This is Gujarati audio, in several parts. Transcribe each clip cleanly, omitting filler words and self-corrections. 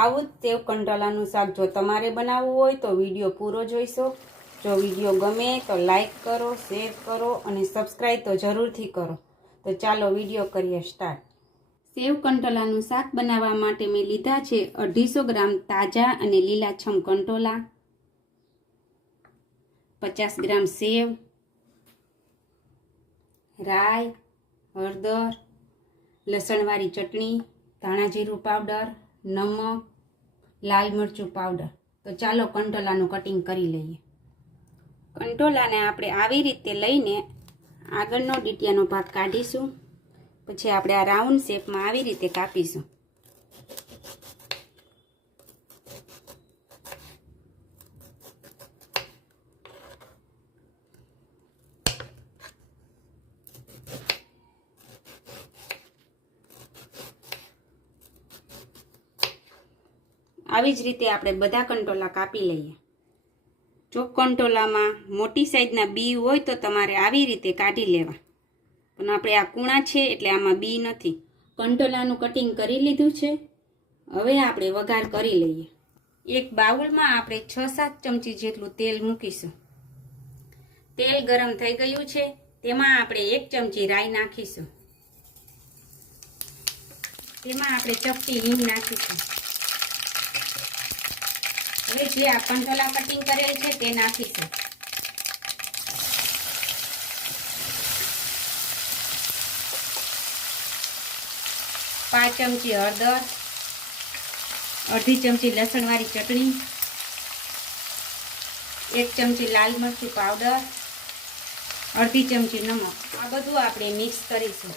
આવું જ સેવ કંટોલાનું શાક જો તમારે બનાવવું હોય તો વિડીયો પૂરો જોઈશો। જો વિડીયો ગમે તો લાઈક કરો, શેર કરો અને સબસ્ક્રાઈબ તો જરૂરથી કરો। તો ચાલો વિડીયો કરીએ સ્ટાર્ટ। સેવ કંટોલાનું શાક બનાવવા માટે મેં લીધા છે 250 ગ્રામ તાજા અને લીલાછમ કંટોલા, 50 ગ્રામ સેવ, રાઈ, હળદર, લસણવાળી ચટણી, ધાણા જીરું પાવડર, નમક, લાલ મરચું પાવડર। તો ચાલો કંટોલાનું કટિંગ કરી લઈએ। કંટોલાને આપણે આવી રીતે લઈને આગળનો ડીટિયાનો ભાગ કાઢીશું, પછી આપણે આ રાઉન્ડ શેપમાં આવી રીતે કાપીશું। આવી જ રીતે આપણે બધા કંટોલા કાપી લઈએ। જો કંટોલામાં મોટી સાઈઝના બી હોય તો તમારે આવી રીતે કાઢી લેવા, પણ આપણે આ કૂણા છે એટલે આમાં બી નથી। કંટોલાનું કટિંગ કરી લીધું છે। હવે આપણે વઘાર કરી લઈએ। એક બાઉલમાં આપણે 6-7 ચમચી જેટલું તેલ મૂકીશું। તેલ ગરમ થઈ ગયું છે, તેમાં આપણે 1 ચમચી રાઈ નાખીશું। તેમાં આપણે ચપટી હિંગ નાખીશું। હવે જે આ કંટોલા કટિંગ કરેલ છે તે નાખીશું। પાંચ ચમચી હળદર, અડધી ચમચી લસણવાળી ચટણી, 1 ચમચી લાલ મરચું પાવડર, અડધી ચમચી નમક। આ બધું આપણે મિક્સ કરીશું।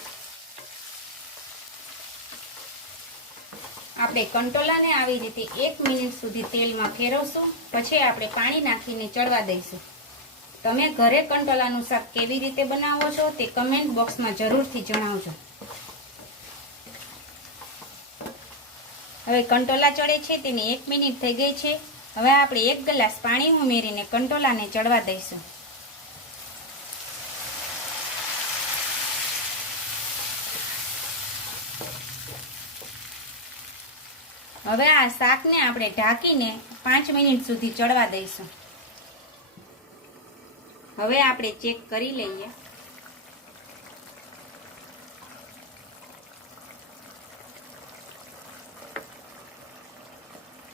આપણે કંટોલાને આવી રીતે 1 મિનિટ સુધી તેલમાં ફેરવશું, પછી આપણે પાણી નાખીને ચડવા દઈશું। તમે ઘરે કંટોલાનું શાક કેવી રીતે બનાવો છો તે કમેન્ટ બોક્સમાં જરૂરથી જણાવજો। હવે કંટોલા ચડે છે તેની 1 મિનિટ થઈ ગઈ છે। હવે આપણે 1 ગ્લાસ પાણી ઉમેરીને કંટોલાને ચડવા દઈશું। હવે આ શાકને આપણે ઢાંકીને 5 મિનિટ સુધી ચડવા દઈશું। હવે આપણે ચેક કરી લઈએ।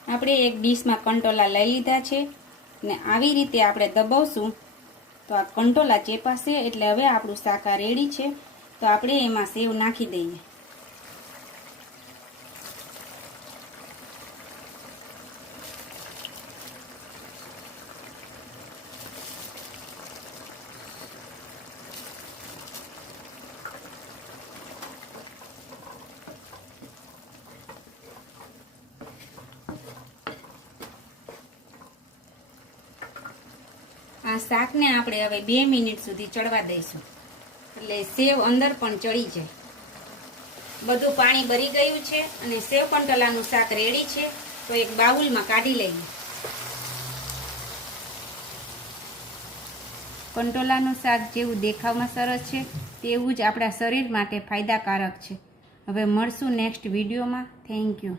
આપણે એક ડીશમાં કંટોલા લઈ લીધા છે અને આવી રીતે આપણે દબાવશું તો આ કંટોલા ચેપાશે, એટલે હવે આપણું શાક આ રેડી છે। તો આપણે એમાં સેવ નાખી દઈએ। આ શાકને આપણે હવે 2 મિનિટ સુધી ચડવા દઈશું, એટલે સેવ અંદર પણ ચડી જાય। બધું પાણી બળી ગયું છે અને સેવ કંટોલાનું શાક રેડી છે। તો એક બાઉલમાં કાઢી લઈએ। કંટોલાનું શાક જેવું દેખાવમાં સરસ છે તેવું જ આપણા શરીર માટે ફાયદાકારક છે। હવે મળશું નેક્સ્ટ વિડીયોમાં। Thank you.